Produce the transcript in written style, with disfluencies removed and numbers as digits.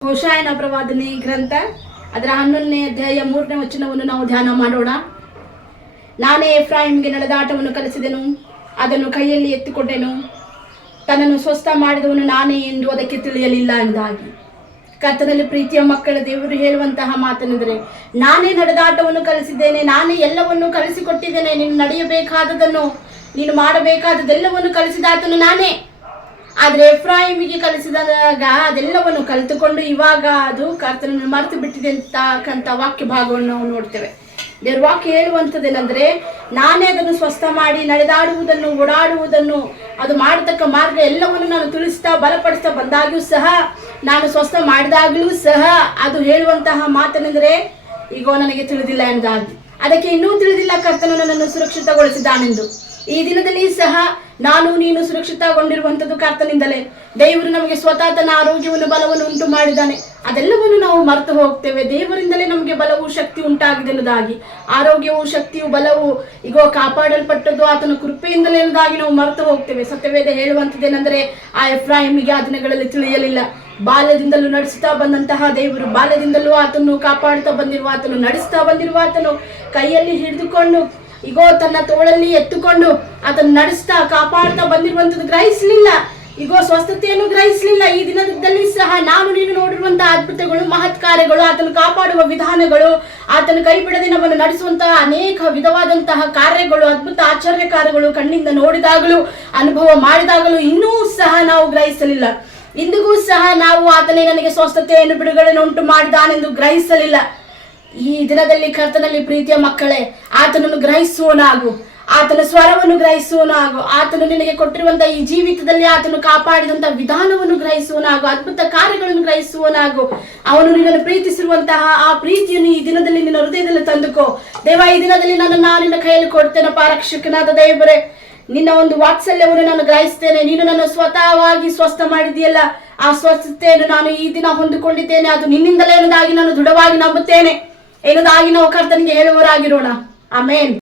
ಹೋಶಾಯನ ಪ್ರವಾದನೆ ಗ್ರಂಥ ಅದರ 11ನೇ ಅಧ್ಯಾಯ 3ನೇ ವಚನವನ್ನು ನಾವು ಧ್ಯಾನ ಮಾಡೋಣ. ನಾನೇ ಎಫ್ರಾಯಿಮ್ಗೆ ನಡೆದಾಟವನ್ನು ಕಲಿಸಿದೆನು, ಅದನ್ನು ಕೈಯಲ್ಲಿ ಎತ್ತಿಕೊಂಡೆನು, ತನ್ನನ್ನು ಸ್ವಸ್ಥ ಮಾಡಿದವನು ನಾನೇ ಎಂದು ಅದಕ್ಕೆ ತಿಳಿಯಲಿಲ್ಲ ಎಂದಾಗಿ. ಕರ್ತನಲ್ಲಿ ಪ್ರೀತಿಯ ಮಕ್ಕಳ ದೇವರು ಹೇಳುವಂತಹ ಮಾತನೆಂದರೆ, ನಾನೇ ನಡೆದಾಟವನ್ನು ಕಲಿಸಿದ್ದೇನೆ, ನಾನೇ ಎಲ್ಲವನ್ನು ಕಲಿಸಿಕೊಟ್ಟಿದ್ದೇನೆ. ನೀನು ನಡೆಯಬೇಕಾದದನ್ನು, ನೀನು ಮಾಡಬೇಕಾದದೆಲ್ಲವನ್ನು ಕಲಿಸಿದಾತನು ನಾನೇ. ಆದರೆ ಎಫ್ರಾಯಿಮಿಗೆ ಕಲಿಸಿದಾಗ ಅದೆಲ್ಲವನ್ನು ಕಲಿತುಕೊಂಡು ಇವಾಗ ಅದು ಕರ್ತನನ್ನು ಮರೆತು ಬಿಟ್ಟಿದೆ ಅಂತಕ್ಕಂಥ ವಾಕ್ಯ ಭಾಗವನ್ನು ನಾವು ನೋಡ್ತೇವೆ. ದೇವ್ರ ವಾಕ್ಯ ಹೇಳುವಂಥದ್ದೇನೆಂದರೆ, ನಾನೇ ಅದನ್ನು ಸ್ವಸ್ಥ ಮಾಡಿ ನಡೆದಾಡುವುದನ್ನು, ಓಡಾಡುವುದನ್ನು, ಅದು ಮಾಡತಕ್ಕ ಮಾರ್ಗ ಎಲ್ಲವನ್ನು ನಾನು ತಿಳಿಸ್ತಾ ಬಲಪಡಿಸ್ತಾ ಬಂದಾಗ್ಯೂ ಸಹ, ನಾನು ಸ್ವಸ್ಥ ಮಾಡಿದಾಗಲೂ ಸಹ ಅದು ಹೇಳುವಂತಹ ಮಾತನೆಂದರೆ, ಈಗ ನನಗೆ ತಿಳಿದಿಲ್ಲ ಎಂದಾಗಿ. ಅದಕ್ಕೆ ಇನ್ನೂ ತಿಳಿದಿಲ್ಲ ಕರ್ತನು ನನ್ನನ್ನು ಸುರಕ್ಷಿತಗೊಳಿಸಿದ್ದಾನೆಂದು. ಈ ದಿನದಲ್ಲಿ ಸಹ ನಾನು ನೀನು ಸುರಕ್ಷಿತಗೊಂಡಿರುವಂಥದ್ದು ಕರ್ತನಿಂದಲೇ. ದೇವರು ನಮಗೆ ಸ್ವತಃ ತನ್ನ ಆರೋಗ್ಯವನ್ನು ಬಲವನ್ನು ಉಂಟು ಮಾಡಿದ್ದಾನೆ. ಅದೆಲ್ಲವನ್ನು ನಾವು ಮರೆತು ಹೋಗ್ತೇವೆ. ದೇವರಿಂದಲೇ ನಮಗೆ ಬಲವು ಶಕ್ತಿ ಉಂಟಾಗಿದೆ ಅನ್ನೋದಾಗಿ, ಆರೋಗ್ಯವು ಶಕ್ತಿಯು ಬಲವು ಈಗ ಕಾಪಾಡಲ್ಪಟ್ಟದ್ದು ಆತನ ಕೃಪೆಯಿಂದಲೇ ಅನ್ನೋದಾಗಿ ನಾವು ಮರೆತು ಹೋಗ್ತೇವೆ. ಸತ್ಯವೇದ ಹೇಳುವಂಥದ್ದೇನೆಂದರೆ, ಆ ಎಫ್ರಾಯಿಮಿಗೆ ಆ ದಿನಗಳಲ್ಲಿ ತಿಳಿಯಲಿಲ್ಲ. ಬಾಲ್ಯದಿಂದಲೂ ನಡೆಸ್ತಾ ಬಂದಂತಹ ದೇವರು, ಬಾಲ್ಯದಿಂದಲೂ ಆತನು ಕಾಪಾಡ್ತಾ ಬಂದಿರುವ ಆತನು, ನಡೆಸ್ತಾ ಬಂದಿರುವ ಆತನು, ಕೈಯಲ್ಲಿ ಹಿಡಿದುಕೊಂಡು ಈಗೋ ತನ್ನ ತೋಳಲ್ಲಿ ಎತ್ತುಕೊಂಡು ಆತನು ನಡೆಸ್ತಾ ಕಾಪಾಡ್ತಾ ಬಂದಿರುವಂಥದ್ದು ಗ್ರಹಿಸಲಿಲ್ಲ. ಈಗೋ ಸ್ವಸ್ಥತೆಯನ್ನು ಗ್ರಹಿಸಲಿಲ್ಲ. ಈ ದಿನದಲ್ಲಿ ಸಹ ನಾನು ನೀನು ನೋಡಿರುವಂತಹ ಅದ್ಭುತಗಳು, ಮಹತ್ ಕಾರ್ಯಗಳು, ಆತನು ಕಾಪಾಡುವ ವಿಧಾನಗಳು, ಆತನು ಕೈ ಬಿಡದೆ ನಮ್ಮನ್ನು ನಡೆಸುವಂತಹ ಅನೇಕ ವಿಧವಾದಂತಹ ಕಾರ್ಯಗಳು, ಅದ್ಭುತ ಆಶ್ಚರ್ಯ ಕಾರ್ಯಗಳು ಕಣ್ಣಿಂದ ನೋಡಿದಾಗಲೂ, ಅನುಭವ ಮಾಡಿದಾಗಲೂ ಇನ್ನೂ ಸಹ ನಾವು ಗ್ರಹಿಸಲಿಲ್ಲ. ಇಂದಿಗೂ ಸಹ ನಾವು ಆತನೇ ನನಗೆ ಸ್ವಸ್ಥತೆಯನ್ನು, ಬಿಡುಗಡೆಯನ್ನು ಉಂಟು ಮಾಡಿದಾನೆಂದು ಗ್ರಹಿಸಲಿಲ್ಲ. ಈ ದಿನದಲ್ಲಿ ಕರ್ತನಲ್ಲಿ ಪ್ರೀತಿಯ ಮಕ್ಕಳೇ, ಆತನನ್ನು ಗ್ರಹಿಸುವನಾಗು, ಆತನ ಸ್ವರವನ್ನು ಗ್ರಹಿಸುವನಾಗು, ಆತನು ನಿನಗೆ ಕೊಟ್ಟಿರುವಂತಹ ಈ ಜೀವಿತದಲ್ಲಿ ಆತನು ಕಾಪಾಡಿದಂತಹ ವಿಧಾನವನ್ನು ಗ್ರಹಿಸುವನಾಗು, ಅದ್ಭುತ ಕಾರ್ಯಗಳನ್ನು ಗ್ರಹಿಸುವನಾಗು. ಅವನು ನಿನ್ನನ್ನು ಪ್ರೀತಿಸಿರುವಂತಹ ಆ ಪ್ರೀತಿಯನ್ನು ಈ ದಿನದಲ್ಲಿ ನಿನ್ನ ಹೃದಯದಲ್ಲಿ ತಂದುಕೋ. ದೇವ, ಈ ದಿನದಲ್ಲಿ ನಾನು ನಿನ್ನ ಕೈಯಲ್ಲಿ ಕೊಡ್ತೇನಪ್ಪ ರಕ್ಷಕನಾದ ದೇವರೇ. ನಿನ್ನ ಒಂದು ವಾತ್ಸಲ್ಯವನ್ನು ನಾನು ಗ್ರಹಿಸ್ತೇನೆ. ನೀನು ನನ್ನ ಸ್ವತಃವಾಗಿ ಸ್ವಸ್ಥ ಮಾಡಿದೆಯಲ್ಲ, ಆ ಸ್ವಸ್ಥತೆಯನ್ನು ನಾನು ಈ ದಿನ ಹೊಂದಿಕೊಂಡಿದ್ದೇನೆ. ಅದು ನಿನ್ನಿಂದಲೇ ಎನ್ನುವುದಾಗಿ ನಾನು ದೃಢವಾಗಿ ನಂಬುತ್ತೇನೆ ಎನ್ನುವುದಾಗಿ ನಾವು ಕರ್ತನಿಗೆ ಹೇಳುವವರಾಗಿರೋಣ. ಆಮೇನ್.